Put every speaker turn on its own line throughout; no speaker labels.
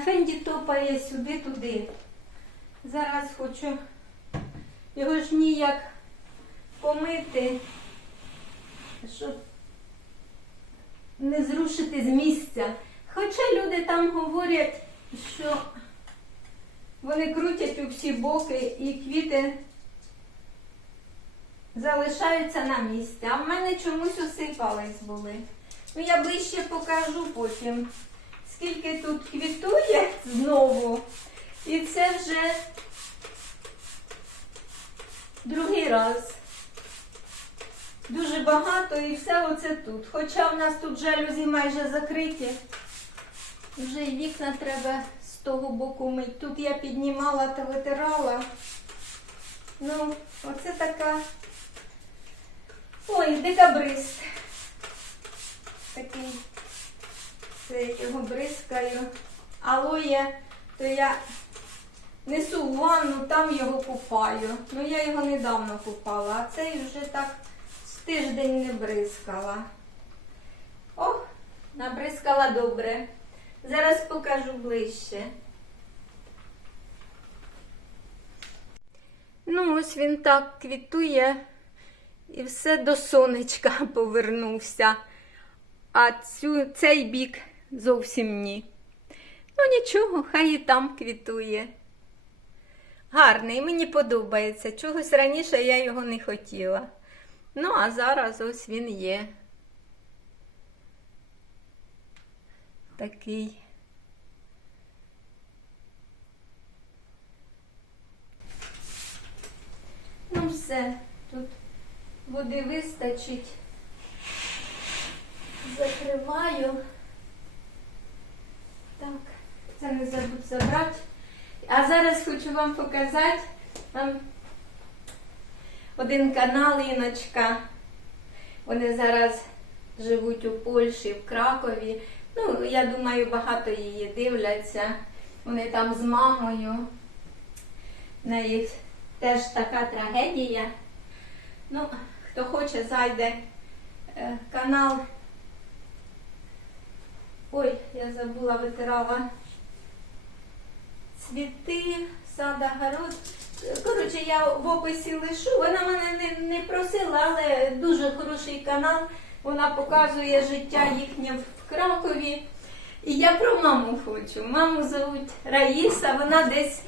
На фенді топає сюди-туди. Зараз хочу його ж ніяк помити, щоб не зрушити з місця. Хоча люди там говорять, що вони крутять у всі боки і квіти залишаються на місці. А в мене чомусь осипались були. Ну, я ближче покажу потім, скільки тут квітує знову. І це вже другий раз. Дуже багато і все оце тут. Хоча в нас тут жалюзі майже закриті. Вже і вікна треба з того боку мити. Тут я піднімала та витирала. Ну, оце така. Ой, декабрист. Такий. Це я його бризкаю. Алоє, то я несу в ванну, там його купаю. Ну я його недавно купала, а цей вже так з тиждень не бризкала. О, набризкала добре. Зараз покажу ближче. Ну, ось він так квітує і все до сонечка повернувся. А цю, цей бік зовсім ні. Ну нічого, хай і там квітує. Гарний, мені подобається. Чогось раніше я його не хотіла. Ну, а зараз ось він є. Такий. Ну, все, тут води вистачить. Закриваю. Так, це не забудь забрати. А зараз хочу вам показати там один канал Іночка. Вони зараз живуть у Польщі, в Кракові. Ну, я думаю, багато її дивляться. Вони там з мамою. В неї теж така трагедія. Ну, хто хоче, зайде е, канал. Ой, я забула, витирала цвіти, сада, город. Коротше, я в описі лишу. Вона мене не, не просила, але дуже хороший канал. Вона показує життя їхнє в Кракові. І я про маму хочу. Маму зовуть Раїса, вона десь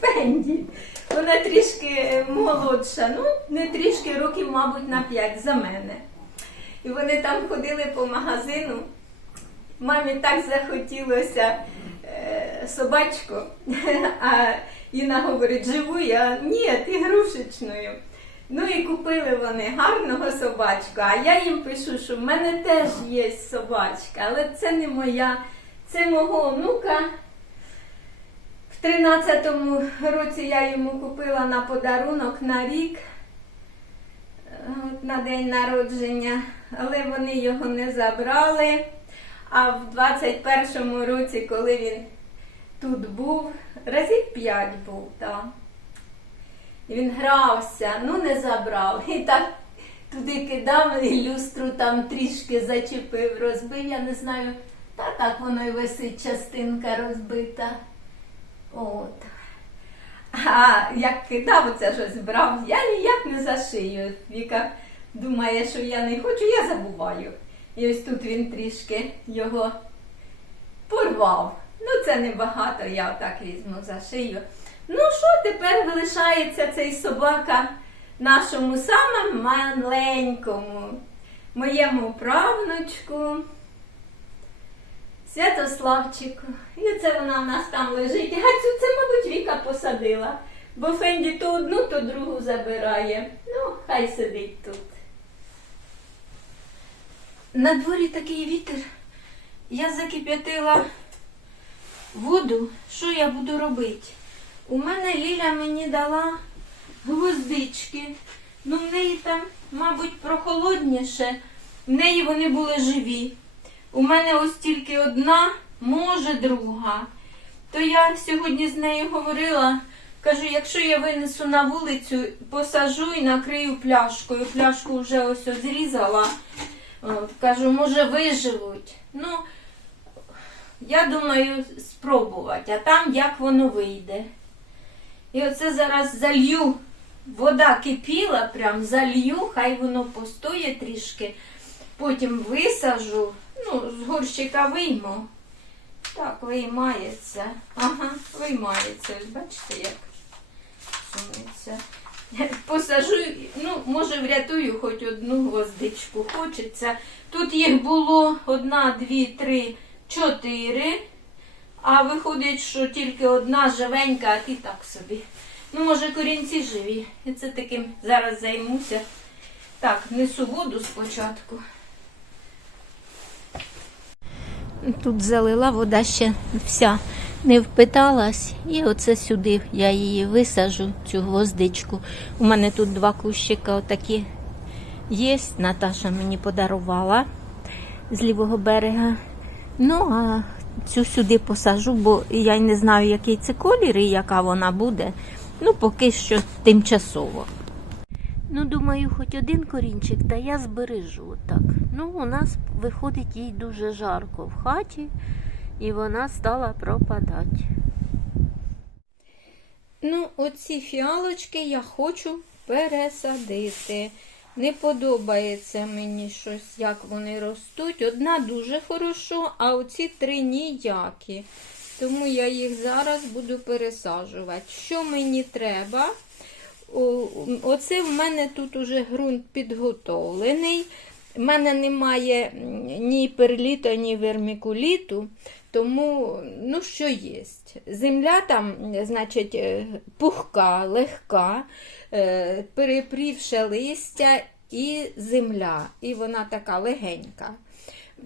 Фенді. Вона трішки молодша, ну не трішки років, мабуть, на 5 за мене. І вони там ходили по магазину. Мамі так захотілося е, собачку, а Інна говорить, живу я, ні, ігрушечною. Ну і купили вони гарного собачку, а я їм пишу, що в мене теж є собачка, але це не моя, це мого онука. В 13-му році я йому купила на подарунок на рік, е, от на день народження, але вони його не забрали. А в 21-му році, коли він тут був, разів п'ять був там. І він грався, ну не забрав. І так туди кидав, і люстру там трішки зачепив, розбив, я не знаю. Та так воно й висить частинка розбита. От. А як кидав, оце щось брав, я ніяк не зашию. Віка думає, що я не хочу, я забуваю. І ось тут він трішки його порвав. Ну, це небагато, я отак візьму за шию. Ну що, тепер залишається цей собака нашому самому маленькому, моєму правнучку, Святославчику. І це вона в нас там лежить. Гацю, це, мабуть, Віка посадила. Бо Фенді то одну, то другу забирає. Ну, хай сидить тут. На дворі такий вітер. Я закип'ятила воду. Що я буду робити? У мене Ліля мені дала гвоздички. Ну, в неї там, мабуть, прохолодніше. В неї вони були живі. У мене ось тільки одна, може друга. То я сьогодні з нею говорила, кажу, якщо я винесу на вулицю, посажу і накрию пляшкою. Пляшку вже ось зрізала. Кажу, може виживуть. Ну, я думаю спробувати, а там як воно вийде. І оце зараз залью. Вода кипіла, прям залью, хай воно постоє трішки. Потім висажу, ну, з горщика вийму. Так, виймається. Ага, виймається. Бачите, як сунеться. Посажу, ну, може, врятую хоч одну гвоздичку. Хочеться. Тут їх було одна, дві, три, чотири. А виходить, що тільки одна живенька, а ті так собі. Ну, може, корінці живі. І це таким зараз займуся. Так, несу воду спочатку. Тут залила вода ще вся не впиталась, і оце сюди я її висажу, цю гвоздичку. У мене тут два кущика отакі є. Наташа мені подарувала з лівого берега. Ну, а цю сюди посажу, бо я й не знаю, який це колір і яка вона буде. Ну, поки що тимчасово. Ну, думаю, хоч один корінчик, та я збережу отак. Ну, у нас виходить їй дуже жарко в хаті, і вона стала пропадати. Ну, оці фіалочки я хочу пересадити. Не подобається мені щось, як вони ростуть. Одна дуже хорошо, а оці три ніякі. Тому я їх зараз буду пересаджувати. Що мені треба? Оце в мене тут уже ґрунт підготовлений. У мене немає ні перліта, ні вермікуліту, тому ну що є. Земля там, значить, е, пухка, легка, е, перепрівше листя і земля. І вона така легенька.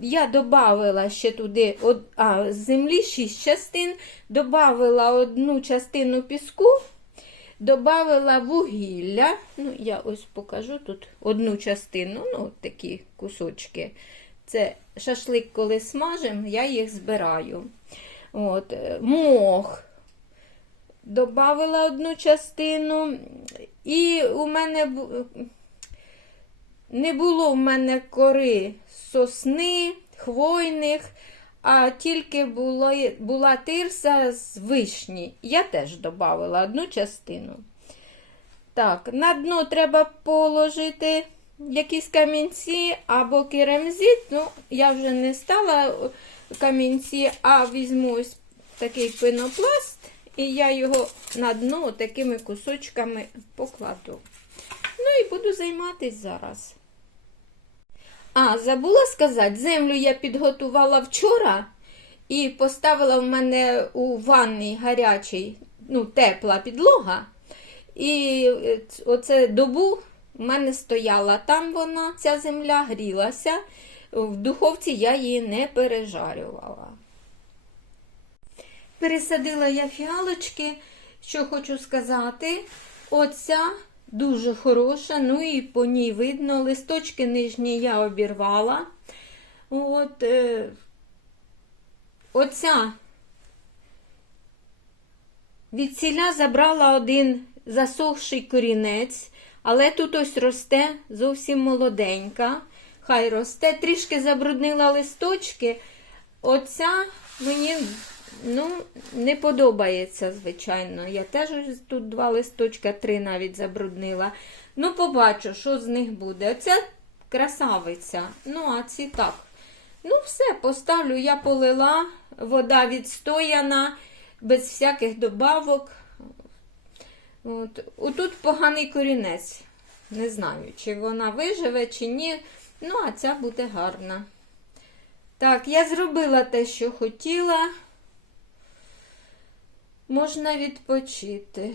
Я додавала ще туди а, землі 6 частин, додавала одну частину піску. Добавила вугілля. Ну, я ось покажу тут одну частину, ну, такі кусочки. Це шашлик, коли смажимо, я їх збираю. От, е, мох. Добавила одну частину. І у мене не було в мене кори сосни, хвойних, а тільки було, була тирса з вишні. Я теж додавала одну частину. Так, на дно треба положити якісь камінці або керамзит. Ну, я вже не стала камінці, а візьму ось такий пенопласт, і я його на дно такими кусочками покладу. Ну і буду займатися зараз. А, забула сказати, землю я підготувала вчора і поставила в мене у ванні гарячий, ну, тепла підлога. І е, оце добу в мене стояла там вона, ця земля грілася. В духовці я її не пережарювала. Пересадила я фіалочки. Що хочу сказати, оця дуже хороша, ну і по ній видно, листочки нижні я обірвала. От, е, оця від ціля забрала один засохший корінець, але тут ось росте зовсім молоденька. Хай росте, трішки забруднила листочки. Оця мені ну, не подобається, звичайно. Я теж тут два листочка, три навіть забруднила. Ну, побачу, що з них буде. Оця красавиця. Ну, а ці так. Ну, все, поставлю, я полила, вода відстояна, без всяких добавок. От. Отут поганий корінець. Не знаю, чи вона виживе, чи ні. Ну, а ця буде гарна. Так, я зробила те, що хотіла. Можна відпочити.